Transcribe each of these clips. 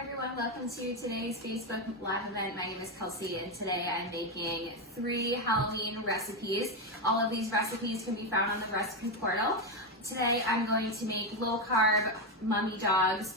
Hi everyone, welcome to today's Facebook Live event. My name is Kelsey and today I'm making 3 Halloween recipes. All of these recipes can be found on the recipe portal. Today I'm going to make low carb mummy dogs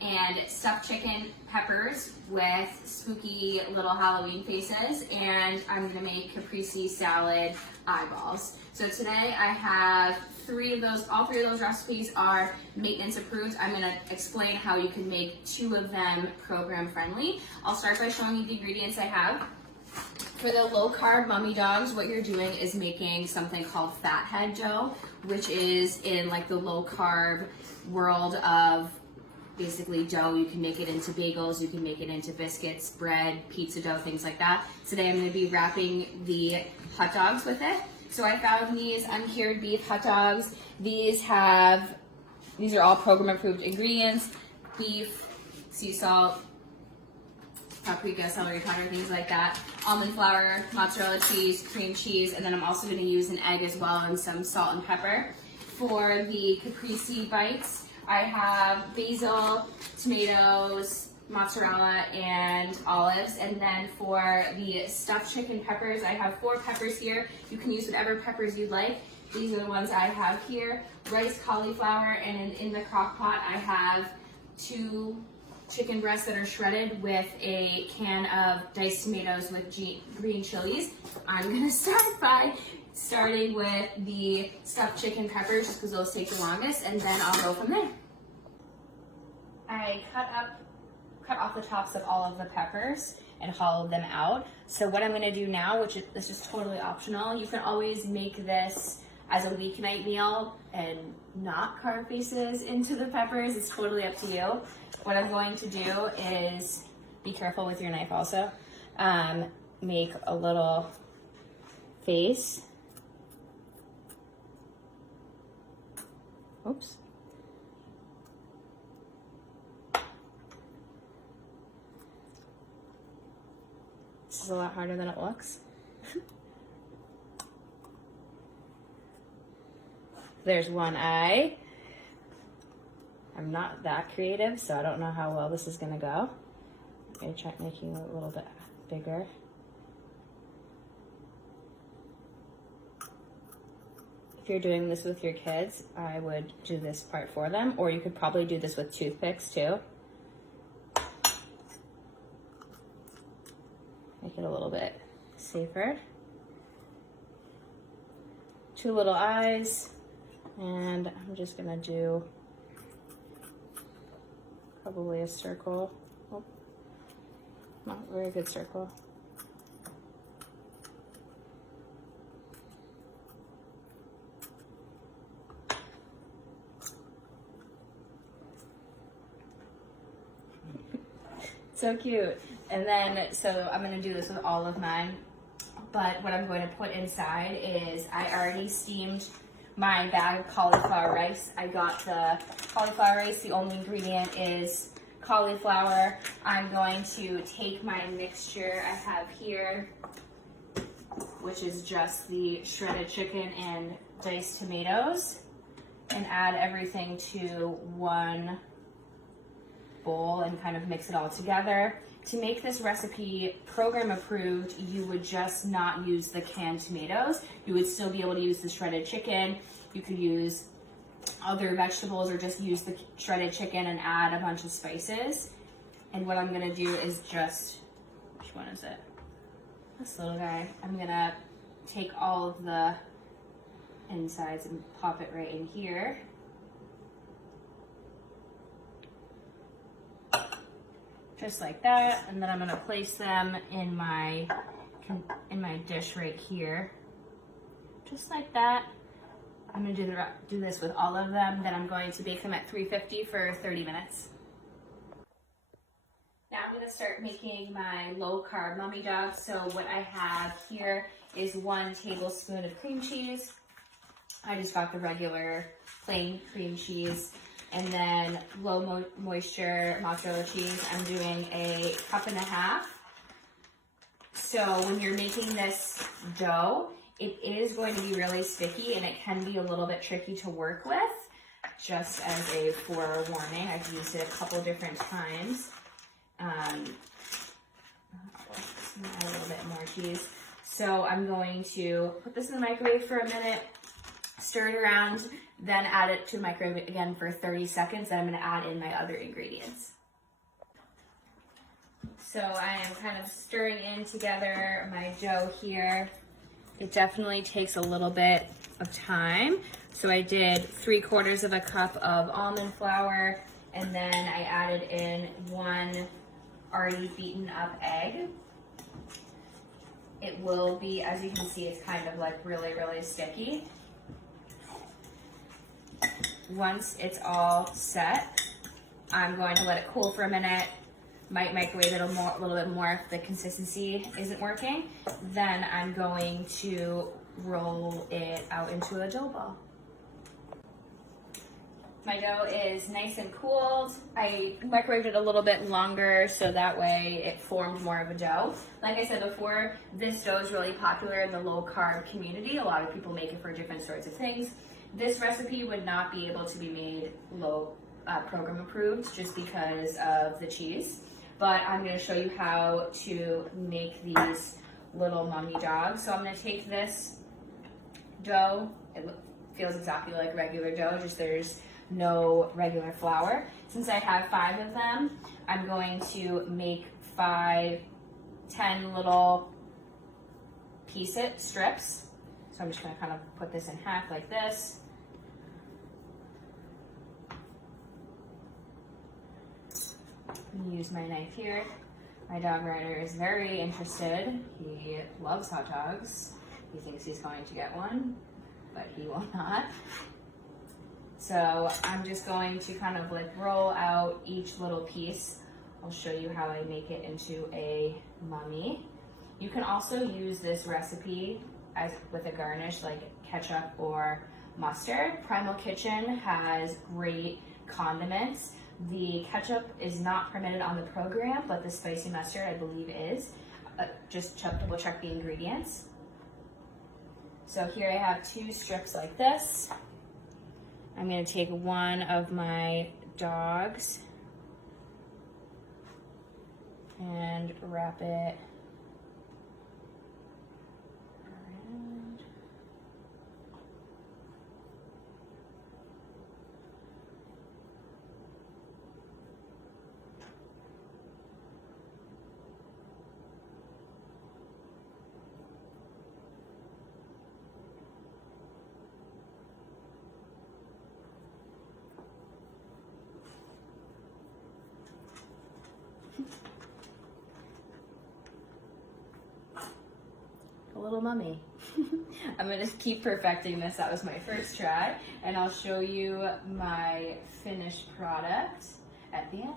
and stuffed chicken peppers with spooky little Halloween faces, and I'm going to make caprese salad eyeballs. So today I have all three of those recipes are maintenance approved. I'm going to explain how you can make 2 of them program friendly. I'll start by showing you the ingredients I have. For the low carb mummy dogs, what you're doing is making something called fathead dough, which is in like the low carb world of basically dough. You can make it into bagels, you can make it into biscuits, bread, pizza dough, things like that. Today I'm going to be wrapping the hot dogs with it. So I found these uncured beef hot dogs. These are all program approved ingredients: beef, sea salt, paprika, celery powder, things like that, almond flour, mozzarella cheese, cream cheese, and then I'm also going to use an egg as well and some salt and pepper. For the caprese bites, I have basil, tomatoes, mozzarella, and olives. And then for the stuffed chicken peppers, I have 4 peppers here. You can use whatever peppers you'd like. These are the ones I have here: rice, cauliflower, and in the crock pot I have 2 chicken breasts that are shredded with a can of diced tomatoes with green chilies. I'm gonna start by starting with the stuffed chicken peppers just because those take the longest, and then I'll go from there. I cut off the tops of all of the peppers and hollowed them out. So what I'm gonna do now, which is this is totally optional, you can always make this as a weeknight meal and not carve pieces into the peppers. It's totally up to you. What I'm going to do is, be careful with your knife also, make a little face. Oops. This is a lot harder than it looks. There's one eye. I'm not that creative, so I don't know how well this is gonna go. I'm gonna try making it a little bit bigger. If you're doing this with your kids, I would do this part for them, or you could probably do this with toothpicks too. Make it a little bit safer. 2 little eyes, and I'm just gonna do probably a circle. Oh, not a very good circle. So cute. And then, so I'm gonna do this with all of mine, but what I'm going to put inside is, I already steamed my bag of cauliflower rice. I got the cauliflower rice, the only ingredient is cauliflower. I'm going to take my mixture I have here, which is just the shredded chicken and diced tomatoes, and add everything to one bowl and kind of mix it all together. To make this recipe program approved, you would just not use the canned tomatoes. You would still be able to use the shredded chicken. You could use other vegetables or just use the shredded chicken and add a bunch of spices. And what I'm gonna do is just, which one is it? This little guy. I'm gonna take all of the insides and pop it right in here. Just like that, and then I'm gonna place them in my dish right here, just like that. I'm gonna do this with all of them. Then I'm going to bake them at 350 for 30 minutes. Now I'm gonna start making my low carb mummy dogs. So what I have here is 1 tablespoon of cream cheese. I just got the regular plain cream cheese. And then low moisture mozzarella cheese, I'm doing 1.5 cups. So when you're making this dough, it is going to be really sticky and it can be a little bit tricky to work with. Just as a forewarning, I've used it a couple different times. add a little bit more cheese. So I'm going to put this in the microwave for a minute, stir it around, then add it to the microwave again for 30 seconds. Then I'm going to add in my other ingredients. So I am kind of stirring in together my dough here. It definitely takes a little bit of time. So I did 3/4 of a cup of almond flour, and then I added in 1 already beaten up egg. It will be, as you can see, it's kind of like really, really sticky. Once it's all set, I'm going to let it cool for a minute. Might microwave it a little bit more if the consistency isn't working. Then I'm going to roll it out into a dough ball. My dough is nice and cooled. I microwaved it a little bit longer so that way it formed more of a dough. Like I said before, this dough is really popular in the low carb community. A lot of people make it for different sorts of things. This recipe would not be able to be made low program approved just because of the cheese. But I'm going to show you how to make these little mummy dogs. So I'm going to take this dough. It feels exactly like regular dough, just there's no regular flour. Since I have 5 of them, I'm going to make 10 little strips. So I'm just going to kind of put this in half like this. Use my knife here. My dog Ryder is very interested. He loves hot dogs. He thinks he's going to get one, but he will not. So I'm just going to kind of like roll out each little piece. I'll show you how I make it into a mummy. You can also use this recipe with a garnish like ketchup or mustard. Primal Kitchen has great condiments. The ketchup is not permitted on the program, but the spicy mustard I believe is. Just double check the ingredients. So here I have 2 strips like this. I'm going to take one of my dogs and wrap it around. A little mummy. I'm gonna keep perfecting this. That was my first try, and I'll show you my finished product at the end.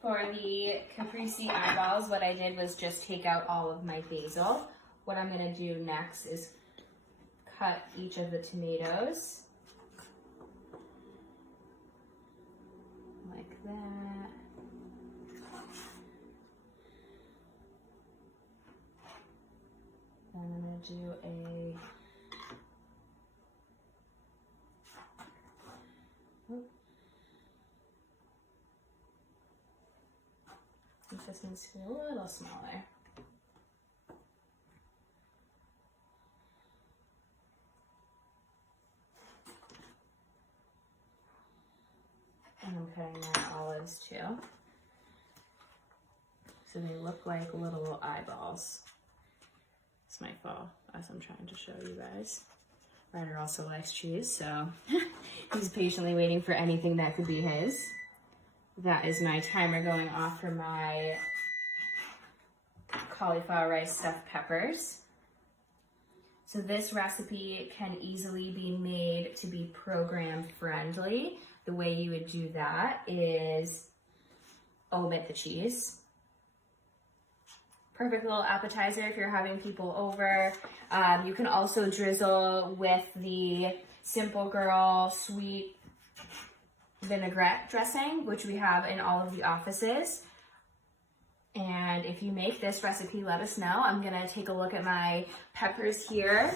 For the caprese eyeballs, what I did was just take out all of my basil. What I'm gonna do next is cut each of the tomatoes like that. And I'm going to do this needs to be a little smaller. And I'm cutting my olives too. So they look like little eyeballs. It's my fault as I'm trying to show you guys. Ryder also likes cheese, so he's patiently waiting for anything that could be his. That is my timer going off for my cauliflower rice stuffed peppers. So this recipe can easily be made to be program friendly. The way you would do that is omit the cheese. Perfect little appetizer if you're having people over. You can also drizzle with the Simple Girl sweet vinaigrette dressing, which we have in all of the offices. And if you make this recipe, let us know. I'm gonna take a look at my peppers here.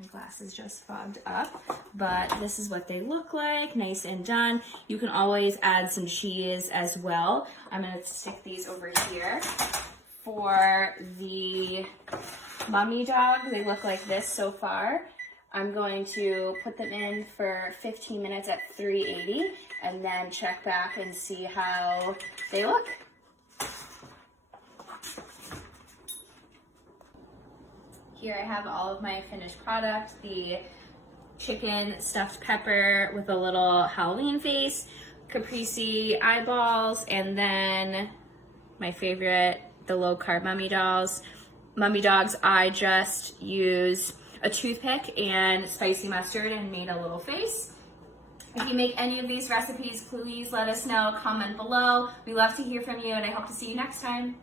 My glasses just fogged up, but this is what they look like, nice and done. You can always add some cheese as well. I'm gonna stick these over here. For the mummy dog, they look like this so far. I'm going to put them in for 15 minutes at 380 and then check back and see how they look. Here I have all of my finished product, the chicken stuffed pepper with a little Halloween face, caprese eyeballs, and then my favorite, the low carb mummy dogs. I just use a toothpick and spicy mustard and made a little face. If you make any of these recipes, please let us know, comment below. We love to hear from you, and I hope to see you next time.